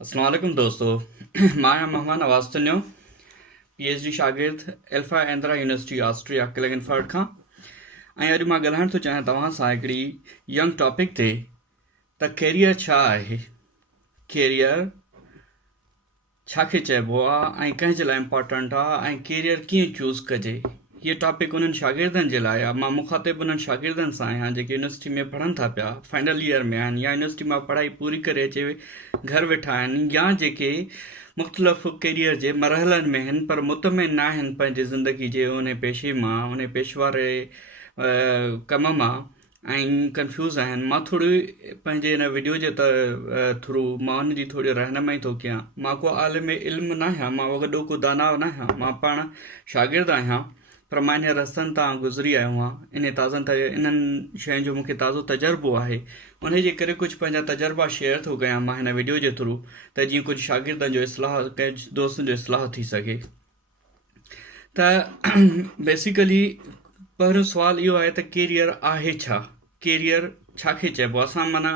अस्सलाम वालेकुम दोस्तों। मां आहियां मोहम्मद नवाज़ तन्यो, PhD शागिर्द एल्फा एंद्रा यूनिवर्सिटी ऑस्ट्रिया क्लेगनफर्ड खां। ऐं अॼु मां ॻाल्हाइण थो चाहियां तव्हां सां हिकिड़ी यंग टॉपिक ते त कैरियर छा आहे। कैरियर छा खे चइबो आहे ऐं कंहिंजे लाइ इम्पॉर्टेंट आहे ऐं कैरियर कीअं चूज़ कजे। हीअ टॉपिक उन्हनि शागिर्दनि जे लाइ आहे। मां मुखातिब उन्हनि शागिर्दनि सां आहियां जेके यूनिवर्सिटी में पढ़नि था पिया, फाइनल ईयर में आहिनि या यूनिवर्सिटी मां पढ़ाई पूरी करे अचे घर वेठा आहिनि, या जेके मुख़्तलिफ़ कैरियर जे मरहलनि में आहिनि पर मुतमिन न आहिनि पंहिंजी ज़िंदगी जे उन पेशे मां, उन पेशेवारे कम मां ऐं कंफ्यूज़ आहिनि। मां थोरी पंहिंजे हिन वीडियो जे थ्रू मां उन जी थोरी रहनुमाई थो कयां। मां को आलिम इल्म न आहियां, मां वॾो को दाना न आहियां, मां पाण शागिर्द आहियां, पर मां इन रस्तनि तां गुज़री आयो आहियां। इन्हनि शयुनि जो मूंखे ताज़ो तजुर्बो आहे, उन जे करे कुझु पंहिंजा तजुर्बा शेयर थो कयां मां हिन वीडियो जे थ्रू, त जीअं कुझु शागिर्दनि जो इस्लाह, कंहिं दोस्तनि जो इस्लाह थी सघे। त बेसिकली पहिरियों सुवाल इहो आहे त कैरियर आहे छा। कैरियर छा खे चइबो आहे। असां माना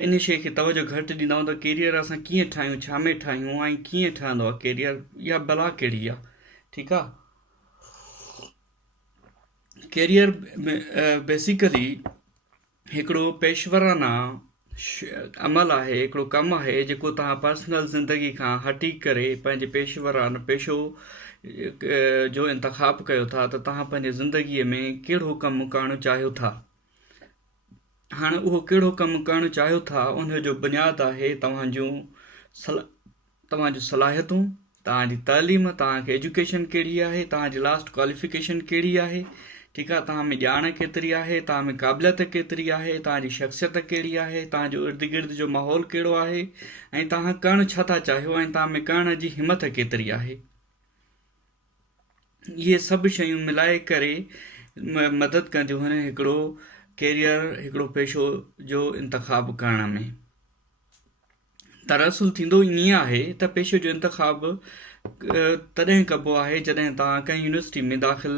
इन शइ खे तवजो घटि ॾींदा आहियूं त कैरियर असां कीअं ठाहियूं, छा में ठाहियूं ऐं कीअं ठहंदो आहे कैरियर, इहा बला कहिड़ी आहे। ठीकु आहे। कैरियर बेसिकली हिकिड़ो पेशवराना अमल आहे, हिकिड़ो कमु आहे जेको तव्हां पर्सनल ज़िंदगी खां हटी करे पंहिंजे पेशवराना पेशो जो इंतख़ाब कयो था त तव्हां पंहिंजे ज़िंदगीअ में कहिड़ो कमु करणु चाहियो था। हाणे उहो कहिड़ो कमु करणु चाहियो था, उन जो बुनियादु आहे तव्हांजूं सलाहियतूं, तव्हांजी तालीम, तव्हांखे एजुकेशन कहिड़ी आहे, तव्हांजी लास्ट क्वालिफिकेशन कहिड़ी आहे। ठीकु आहे। तव्हां में ॼाण केतिरी आहे, तव्हां में क़ाबिलियत केतिरी आहे, तव्हांजी शख़्सियत कहिड़ी आहे, तव्हांजो इर्द गिर्द जो माहौल कहिड़ो आहे, ऐं तव्हां करणु छा था चाहियो, ऐं तव्हां में करण जी हिमत केतिरी आहे। इहे सभु शयूं मिलाए करे मदद कंदियूं आहिनि हिकिड़ो कैरियर, हिकिड़ो पेशो जो इंतख़ाब करण में। दरअसल थींदो ईअं आहे त पेशे जो इंतख़ाब तॾहिं कबो आहे जॾहिं तव्हां कंहिं यूनिवर्सिटी में दाख़िल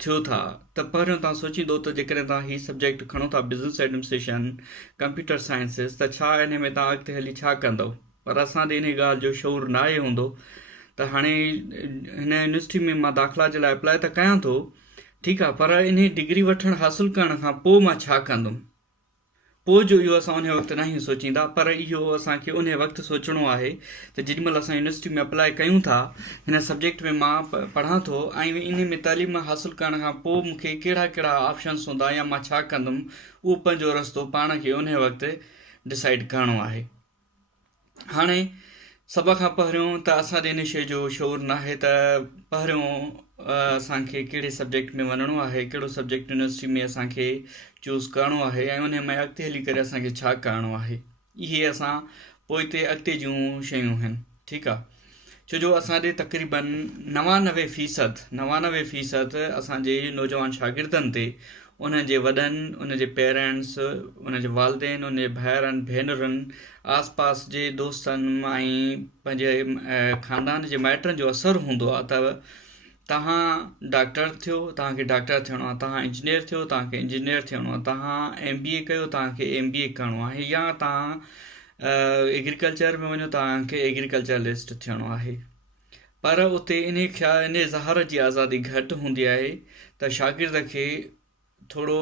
थियो था त पहिरियों तव्हां सोचींदो त जेकॾहिं तव्हां हीउ सब्जेक्ट खणो था, बिज़नेस एडमिनिस्ट्रेशन, कंप्यूटर साइंसिस, त छा इन में तव्हां अॻिते हली छा कंदव। पर असां ॾे इन ॻाल्हि जो शौर न आहे हूंदो त हाणे हिन यूनिवर्सिटी में मां दाख़िला जे लाइ अप्लाई त कयां थो, ठीकु आहे, पर इन डिग्री वठणु हासिलु करण खां पोइ मां छा कंदुमि। पोइ जो इहो असां उन वक़्तु न ई सोचींदा, पर इहो असांखे उन वक़्तु सोचणो आहे त जेॾीमहिल असां यूनिवर्सिटी में अप्लाई कयूं था, हिन सब्जेक्ट में मां पढ़ां थो ऐं इन में तालीम हासिलु करण खां पोइ मूंखे कहिड़ा कहिड़ा ऑप्शन्स हूंदा या मां छा कंदुमि, उहो पंहिंजो रस्तो पाण खे उन वक़्तु डिसाइड करिणो आहे। हाणे सभ खां पहिरियों त असां ॾे इन शइ जो शौर न आहे त पहिरियों असांखे कहिड़े सब्जेक्ट में वञिणो आहे, कहिड़ो सब्जेक्ट यूनिवर्सिटी में असांखे चूज़ करिणो आहे, ऐं उन में अॻिते हली करे असांखे छा करिणो आहे। इहे असां पोइ ते अॻिते जूं शयूं आहिनि। ठीकु आहे। छो जो असां ॾे तक़रीबन 99% असांजे नौजवान शागिर्दनि ते उन जे वॾनि, उन जे पेरेंट्स, उन जे वालदेन, उन जे भाइरनि भेनरुनि, आस पास जे दोस्तनि ऐं पंहिंजे ख़ानदान जे माइटनि जो असरु हूंदो आहे त तव्हां डॉक्टर थियो, तव्हांखे डॉक्टर थियणो आहे, तव्हां इंजीनियर थियो, तव्हांखे इंजीनियर थियणो आहे, तव्हां MBA कयो, तव्हांखे MBA करिणो आहे, या तव्हां एग्रीकल्चर में वञो, तव्हांखे एग्रीकल्चरलिस्ट थियणो आहे। पर उते इन इज़हार जी आज़ादी घटि हूंदी आहे त शागिर्द खे थोरो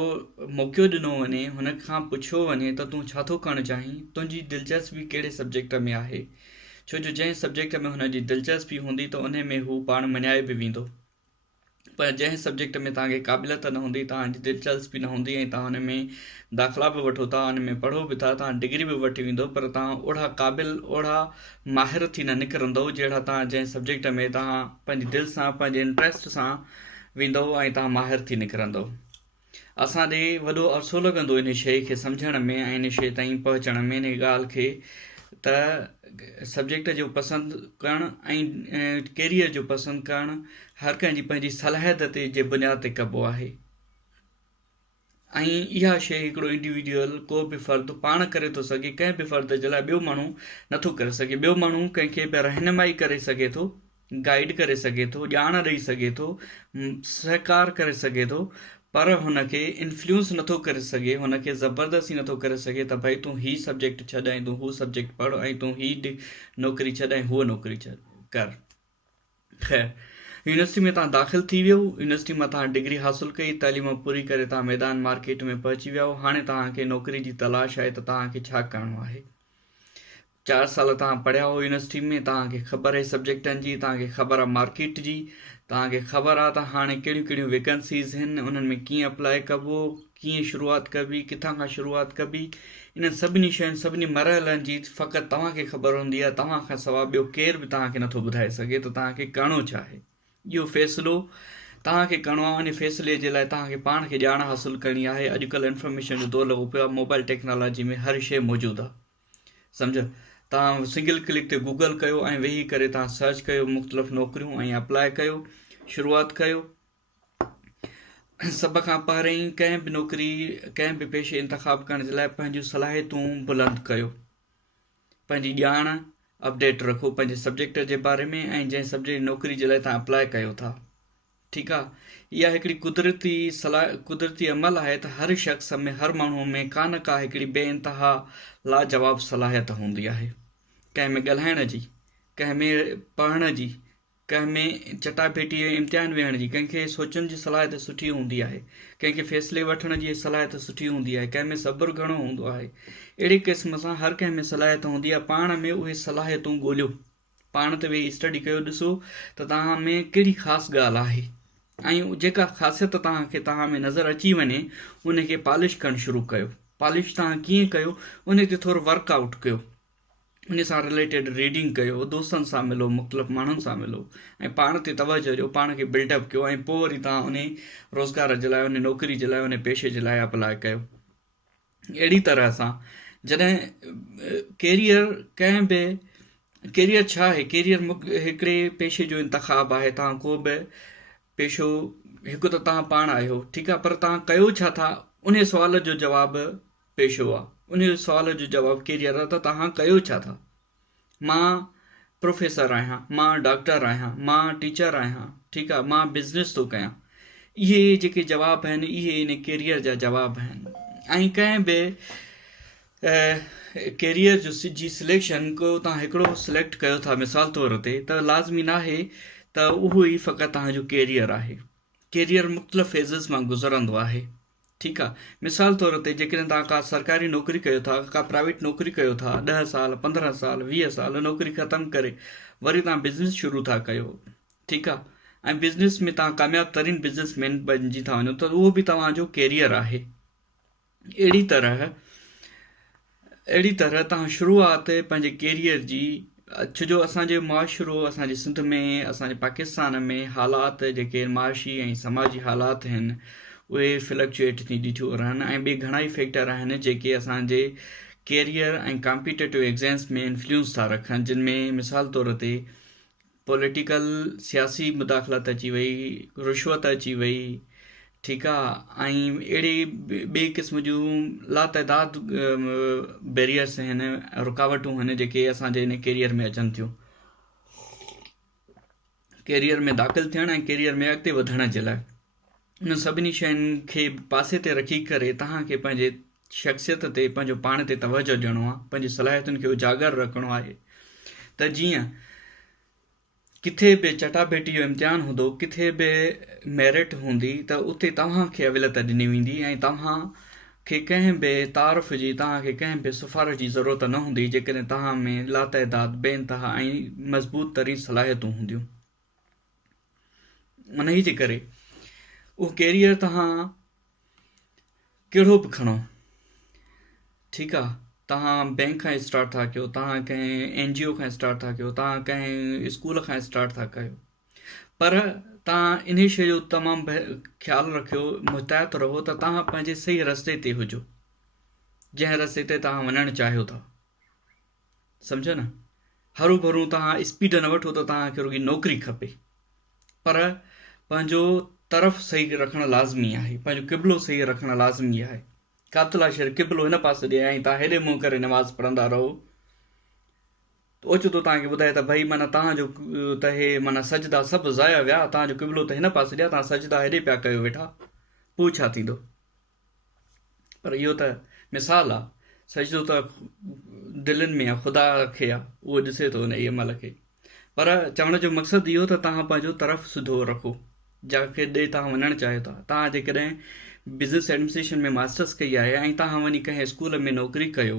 मौक़ो ॾिनो वञे, हुन खां पुछियो वञे त तूं छा थो करणु चाहीं, तुंहिंजी दिलचस्पी कहिड़े सब्जेक्ट में आहे। छो जो जंहिं सब्जेक्ट में हुनजी दिलचस्पी हूंदी त उन में हू पाण मञाए बि वेंदो, पर जंहिं सब्जेक्ट में तव्हांखे क़ाबिलियत न हूंदी, तव्हांजी दिलचस्पी न हूंदी, ऐं तव्हां हुन में दाख़िला बि वठो था, हुन में पढ़ो बि था, तव्हां डिग्री बि वठी वेंदो, पर तव्हां ओड़ा क़ाबिल, ओड़ा माहिर थी न निकिरंदव जहिड़ा तव्हां जंहिं सब्जेक्ट में तव्हां पंहिंजी दिलि सां, पंहिंजे इंट्रस्ट सां वेंदव ऐं तव्हां माहिर थी निकिरंदव। असां ॾे वॾो अरसो लॻंदो इन शइ खे सम्झण में ऐं इन शइ ताईं पहुचण में, इन ॻाल्हि खे त सब्जेक्ट जो पसंदि करणु ऐं कैरियर जो पसंदि करणु हर कंहिंजी पंहिंजी सलाहियत जे बुनियाद ते कबो आहे। ऐं इहा शइ हिकिड़ो इंडिविजुअल, को बि फ़र्दु पाण करे थो सघे, कंहिं बि फ़र्द जे लाइ ॿियो माण्हू नथो करे सघे। ॿियो माण्हू कंहिंखे बि रहनुमाई करे सघे थो, गाइड करे सघे थो, ॼाण ॾेई सघे थो, सहकार करे सघे थो, पर हुनखे इन्फ्लुएंस नथो करे सघे, हुनखे ज़बरदस्ती नथो करे सघे त भई तूं ही सब्जेक्ट छॾ ऐं तूं हू सब्जेक्ट पढ़ ऐं तूं ही नौकिरी छॾ ऐं हूअ नौकिरी कर। ख़ैर, यूनिवर्सिटी में तव्हां दाख़िल थी वियो, यूनिवर्सिटी मां तव्हां डिग्री हासिलु कई, तालीम पूरी करे तव्हां मैदान मार्केट में पहुची विया हो। हाणे तव्हांखे नौकिरी जी तलाश आहे त तव्हांखे छा करिणो आहे। 4 साल तव्हां पढ़िया हो यूनिवर्सिटी में, तव्हांखे ख़बर आहे सब्जेक्टनि जी, तव्हांखे ख़बर आहे मार्केट जी, तव्हांखे ख़बर आहे त हाणे कहिड़ियूं कहिड़ियूं वैकेंसीज़ आहिनि, उन्हनि में कीअं अप्लाई कबो, कीअं शुरूआति कबी, किथां खां शुरूआति कबी। इन्हनि सभिनी शयुनि सभिनी मरहलनि जी फ़क़ति तव्हांखे ख़बर हूंदी आहे। तव्हां खां सवाइ ॿियो केर बि तव्हांखे नथो ॿुधाए सघे त तव्हांखे करिणो छा आहे। इहो फ़ैसिलो तव्हांखे करिणो आहे। उन फ़ैसिले जे लाइ तव्हांखे पाण खे ॼाण हासिलु करणी आहे। अॼुकल्ह इंफॉर्मेशन जो दौर लॻो पियो आहे, मोबाइल टेक्नोलॉजी में हर शइ मौजूदु आहे। सम्झ, तव्हां सिंगल क्लिक ते गूगल कयो ऐं वेही करे तव्हां सर्च कयो मुख़्तलिफ़ नौकरियूं ऐं अप्लाई कयो, शुरूआति कयो। सभ खां पहिरीं कंहिं बि नौकिरी, कंहिं बि पेशे इंतख़ाब करण जे लाइ पंहिंजूं सलाहियतूं बुलंद कयो, पंहिंजी ॼाण अपडेट रखो पंहिंजे सब्जेक्ट जे बारे में ऐं जंहिं सब्जेक्ट नौकिरी जे लाइ तव्हां अप्लाई कयो था। ठीकु आहे, इहा हिकिड़ी कुदरती अमल आहे त हर शख़्स में, हर माण्हू में का न का हिकिड़ी बेइंतहा लाजवाब सलाहियत हूंदी आहे। कंहिं में ॻाल्हाइण जी, कंहिं में पढ़ण जी, कंहिं में चटाभेटी इम्तिहान वेहण जी, कंहिंखे सोचण जी सलाहियत सुठी हूंदी आहे, कंहिंखे फ़ैसिले वठण जी सलाहियत सुठी हूंदी आहे, कंहिं में सब्र घणो हूंदो आहे। अहिड़े क़िस्म सां हर कंहिं में सलाहियत हूंदी आहे। पाण में उहे सलाहियतूं ॻोल्हियो, पाण ते वेही स्टडी कयो, ॾिसो त तव्हां में कहिड़ी ख़ासि ॻाल्हि आहे ऐं जेका ख़ासियत तव्हां में नज़र अची वञे उनखे पॉलिश करणु शुरू कयो। पॉलिश तव्हां कीअं कयो, उन ते थोरो वर्कआउट कयो, उन सां रिलेटेड रीडिंग कयो, दोस्तनि सां मिलो, मुख़्तलिफ़ माण्हुनि सां मिलो ऐं पाण ते तवजो ॾियो, पाण खे बिल्डअप कयो ऐं पोइ वरी तव्हां उन रोज़गार जे लाइ, उन नौकिरी जे लाइ, उन पेशे जे लाइ अप्लाई कयो। अहिड़ी तरह सां जॾहिं कैरियर छा आहे, कैरियर हिकिड़े पेशे जो इंतख़ाब आहे। तव्हां को बि पेशो, हिकु त तव्हां पाण आहियो, ठीकु आहे, पर तव्हां कयो छा था, उन सुवाल जो जवाबु पेशो आहे, उन सुवाल जो जवाबु कैरियर आहे त तव्हां कयो छा था। मां प्रोफेसर आहियां, मां डॉक्टर आहियां, मां टीचर आहियां, ठीकु आहे, मां बिज़नेस थो कयां। इहे जेके जवाब आहिनि, इहे इन कैरियर जा जवाब आहिनि। ऐं कंहिं बि कैरियर जी सिलेक्शन को तव्हां हिकिड़ो सिलेक्ट कयो था मिसाल तौर ते, त लाज़मी न आहे त उहो ई फ़क़ति तव्हांजो कैरियर आहे। कैरियर मुख़्तलिफ़ फेज़िस मां गुज़रंदो आहे। ठीकु आहे, मिसाल तौर ते जेकॾहिं तव्हां का सरकारी नौकिरी कयो था, का प्राइवेट नौकिरी कयो था, 10 साल 15 साल 20 साल नौकिरी ख़तमु करे वरी तव्हां बिज़नेस शुरू था कयो, ठीकु आहे, ऐं बिज़नेस में तव्हां कामयाबु तरीन बिज़नेसमैन बणिजी था वञो, त उहो बि तव्हांजो कैरियर आहे। अहिड़ी तरह तव्हां शुरूआति पंहिंजे कैरियर जी, छो असांजे मुआशिरो, असांजे सिंध में, असांजे पाकिस्तान में हालात जेके माशी ऐं समाजी हालात आहिनि उहे फ्लक्चुएट थी ॾिठियूं रहनि ऐं ॿिए घणा ई फैक्टर आहिनि जेके असांजे कैरियर ऐं कॉम्पिटेटिव एग्ज़ाम्स में इन्फ्लुएंस था रखनि, जिन में मिसाल तौर ते पॉलिटिकल सियासी मुदाख़लत अची वई, रिश्वत अची वई, ठीकु आहे, ऐं अहिड़े ॿिए क़िस्म जूं लातइदाद बैरियर्स आहिनि, रुकावटूं आहिनि जेके असांजे हिन कैरियर में अचनि थियूं। कैरियर में दाख़िल थियण ऐं कैरियर में अॻिते वधण जे लाइ उन सभिनी शयुनि खे पासे ते रखी करे तव्हांखे पंहिंजे शख़्सियत ते, पंहिंजो पाण ते तवजो ॾियणो आहे, पंहिंजी सलाहियतुनि खे उजागर रखिणो आहे त जीअं किथे बि चटाभेटी जो इम्तिहान हूंदो, किथे बि मेरिट हूंदी, त उते तव्हांखे अविलत ॾिनी वेंदी ऐं तव्हांखे कंहिं बि तारीफ़ जी, तव्हांखे कंहिं बि सिफ़ारिश जी ज़रूरत न हूंदी जेकॾहिं तव्हां में लातइदाद, बेइंतहा ऐं मज़बूत तरीन सलाहियतूं हूंदियूं। उन जे करे उहो कैरियर तव्हां कहिड़ो बि खणो, ठीकु आहे, तव्हां बैंक खां स्टार्ट था कयो, तव्हां कंहिं NGO खां स्टार्ट था कयो, तव्हां कंहिं स्कूल खां स्टार्ट था कयो, पर तव्हां इन शइ जो तमामु ख़्यालु रखियो, मुहतात रहो त तव्हां पंहिंजे सही रस्ते ते हुजो, जंहिं रस्ते ते तव्हां वञणु चाहियो था। सम्झो न, हरू भरू तव्हां स्पीड न वठो त तव्हांखे रुॻी नौकिरी खपे, पर पंहिंजो तरफ़ सही रखणु लाज़मी आहे, पंहिंजो क़िबलो सही रखणु लाज़मी आहे। कातला शर क़िबलो हिन पासे ॾे ऐं तव्हां हेॾे मुंहुं करे नमाज़ पढ़ंदा रहो, ओचितो तव्हांखे ॿुधाए त भई माना तव्हांजो त हे माना सजदा सभु ज़ाया विया, तव्हांजो क़िबलो त हिन पासे ॾिया, तव्हां सजदा हेॾे पिया कयो वेठा, पोइ छा थींदो। पर इहो त मिसाल आहे, सजदो त दिलनि में आहे, ख़ुदा खे आहे, उहो ॾिसे थो हुन अमल खे। पर चवण जो मक़सदु इहो त तव्हां पंहिंजो तरफ़ सिधो रखो, जंहिंखे ॾे तव्हां वञणु चाहियो था। तव्हां जेकॾहिं बिज़नेस एडमिनिस्ट्रेशन में मास्टर्स कई आहे ऐं तव्हां वञी कंहिं स्कूल में नौकिरी कयो,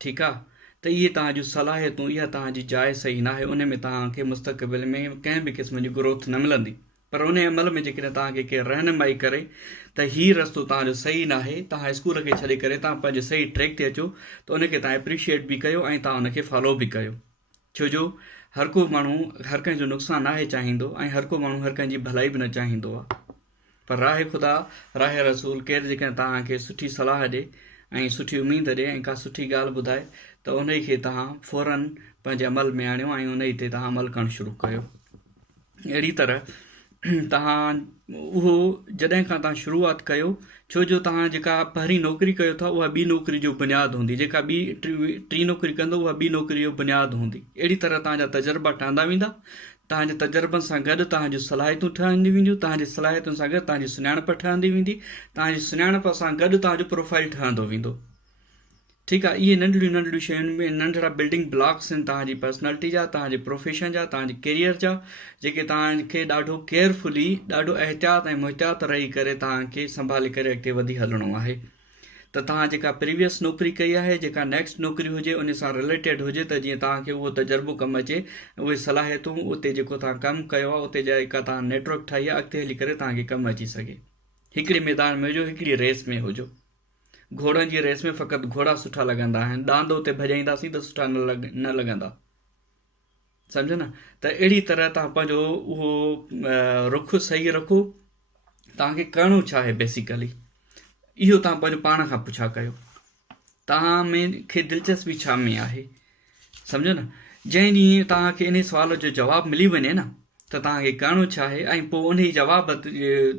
ठीकु आहे, त इहे तव्हांजूं सलाहियतूं, इहा तव्हांजी जाइ सही न आहे। उन में तव्हांखे मुस्तक़बिल में कंहिं बि क़िस्म जी ग्रोथ न मिलंदी। पर उन अमल में जेकॾहिं तव्हांखे केरु रहनुमाई करे त हीउ रस्तो तव्हांजो सही न आहे, तव्हां स्कूल खे छॾे करे तव्हां पंहिंजे सही ट्रैक ते अचो, त उनखे तव्हां एप्रिशिएट बि कयो ऐं तव्हां उनखे फॉलो बि कयो। छो जो हर को माण्हू हर कंहिंजो नुक़सानु आहे चाहींदो, ऐं हर को माण्हू हर कंहिंजी भलाई बि न चाहींदो आहे। पर राह ख़ुदा, राह रसूल केरु जेकॾहिं तव्हांखे सुठी सलाह ॾे ऐं सुठी उमेद ॾे ऐं का सुठी ॻाल्हि ॿुधाए, त उन खे तव्हां फ़ौरन पंहिंजे अमल में आणियो ऐं उन ते तव्हां अमल करणु शुरू कयो। अहिड़ी तरह तव्हां उहो जॾहिं खां तव्हां शुरूआति कयो, छो जो तव्हां जेका पहिरीं नौकिरी कयो था उहा ॿी नौकिरी जो बुनियादु हूंदी, जेका टी नौकिरी कंदो उहा ॿी नौकिरी जो बुनियादु हूंदी। अहिड़ी तरह तव्हांजा तजुर्बा ठहंदा वेंदा, तव्हांजे तजुर्बनि सां गॾु तव्हांजूं सलाहियतूं ठहंदी वेंदियूं, तव्हांजी सलाहियतुनि सां गॾु तव्हांजी सुञाणप ठहंदी वेंदी, तव्हांजी सुञाणप सां गॾु तव्हांजो प्रोफाइल ठहंदो वेंदो। ठीकु आहे, इहे नंढड़ियूं नंढड़ियूं शयुनि में नंढड़ा बिल्डिंग ब्लॉक्स आहिनि तव्हांजी पर्सनैलिटी जा, तव्हांजे प्रोफेशन जा, तव्हांजे कैरियर जा, जेके तव्हांखे ॾाढो केयरफुली, ॾाढो एहतियात ऐं मुहतियात रही करे तव्हांखे संभाले करे अॻिते वधी हलणो आहे। त तव्हां जेका प्रीवियस नौकिरी कई आहे, जेका नेक्स्ट नौकिरी हुजे उन सां रिलेटेड हुजे, त जीअं तव्हांखे उहो तजुर्बो कमु अचे, उहे सलाहियतूं उते जेको तव्हां कमु कयो आहे उते जेका तव्हां नेटवर्क ठाही आहे, अॻिते हली करे तव्हांखे कमु अची सघे। हिकिड़े मैदान में हुजो, हिकिड़ी रेस में हुजो। घोड़नि जी रेस में फ़क़ति घोड़ा सुठा लॻंदा आहिनि, डांदो उते भॼाईंदासीं त सुठा न लॻंदा, सम्झो न। त अहिड़ी तरह तव्हां पंहिंजो उहो रुख सही रखो, तव्हांखे करिणो छा आहे बेसिकली, इहो तव्हां पंहिंजो पाण खां पुछा कयो, तव्हां में खे दिलचस्पी छा में आहे, सम्झो न। जंहिं ॾींहुं तव्हांखे इन सुवाल जो जवाबु मिली वञे न, त तव्हांखे करिणो छा आहे, ऐं पोइ उन जवाब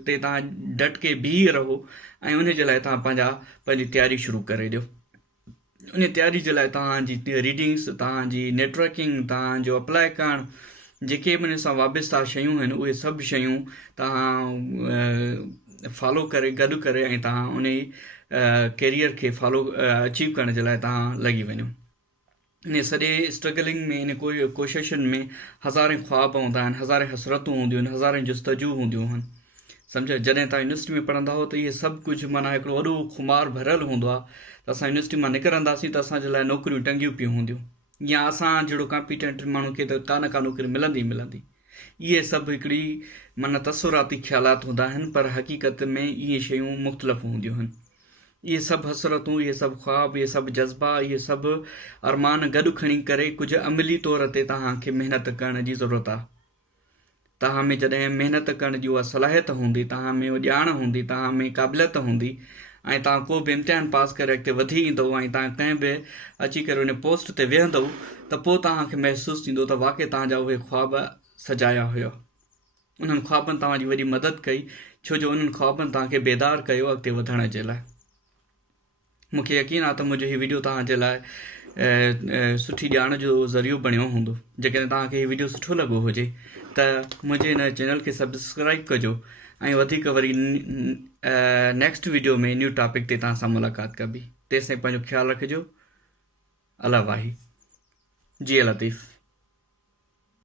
ते तव्हां डट के बीह रहो ऐं उन जे लाइ तव्हां पंहिंजी तयारी शुरू करे ॾियो। उन तयारी जे लाइ तव्हांजी रीडिंग्स, तव्हांजी नेटवर्किंग, तव्हांजो अप्लाई करणु, जेके बि उन सां वाबस्ता शयूं आहिनि, उहे सभु शयूं तव्हां फॉलो करे, गॾु करे, ऐं तव्हां उन कैरियर खे अचीव करण जे लाइ तव्हां लॻी वञो। इन सॼे स्ट्रगलिंग में, इन कोशिशुनि में हज़ारे ख़्वाब हूंदा आहिनि, हज़ारे हसरतूं हूंदियूं आहिनि, हज़ारे जुस्तजू हूंदियूं आहिनि, सम्झो। जॾहिं तव्हां यूनिवर्सिटी में पढ़ंदा हो त इहे सभु कुझु माना हिकिड़ो वॾो खुमार भरियलु हूंदो आहे, त असां यूनिवर्सिटी मां निकिरंदासीं त असांजे लाइ नौकिरियूं टंगियूं पियूं हूंदियूं, या असां जहिड़ो कॉम्पिटेंट माण्हू खे त का नौकिरी मिलंदी। इहे सभु हिकिड़ी माना तसुराती ख़्यालात हूंदा आहिनि, पर हक़ीक़त में इहे शयूं मुख़्तलिफ़ हूंदियूं आहिनि। इहे सभु हसरतूं, इहे सभु ख़्वाब, इहे सभु जज़्बा, इहे सभु अरमान गॾु खणी करे कुझु अमली तौर ते तव्हांखे महिनत करण जी ज़रूरत आहे। तव्हां में जॾहिं महिनत करण जी उहा सलाहियत हूंदी, तव्हां में उहा ॼाण हूंदी, तव्हां में क़ाबिलियत हूंदी, ऐं तव्हां को बि इम्तिहान पास करे अॻिते वधी ईंदव ऐं तव्हां कंहिं बि अची करे उन पोस्ट ते वेहंदव, त पोइ तव्हांखे महसूसु थींदो त वाक़ई तव्हांजा उहे ख़्वाब सजाया हुआ। उन्हनि ख़्वाबनि तव्हांजी वॾी मदद कई, छो जो उन्हनि ख़्वाबनि तव्हांखे बेदार कयो अॻिते वधण जे लाइ। मूंखे यकीन आहे त मुंहिंजो हीउ वीडियो तव्हांजे लाइ सुठी ॼाण जो ज़रियो बणियो हूंदो। जेकॾहिं तव्हांखे हीउ वीडियो सुठो लॻो हुजे त मुंहिंजे हिन चैनल खे सब्सक्राइब कजो, ऐं वधीक वरी नेक्स्ट वीडियो में न्यू टॉपिक ते तव्हां सां मुलाक़ात कबी। तेसिताईं पंहिंजो ख़्यालु रखिजो। अला वाही, जी लतीफ़।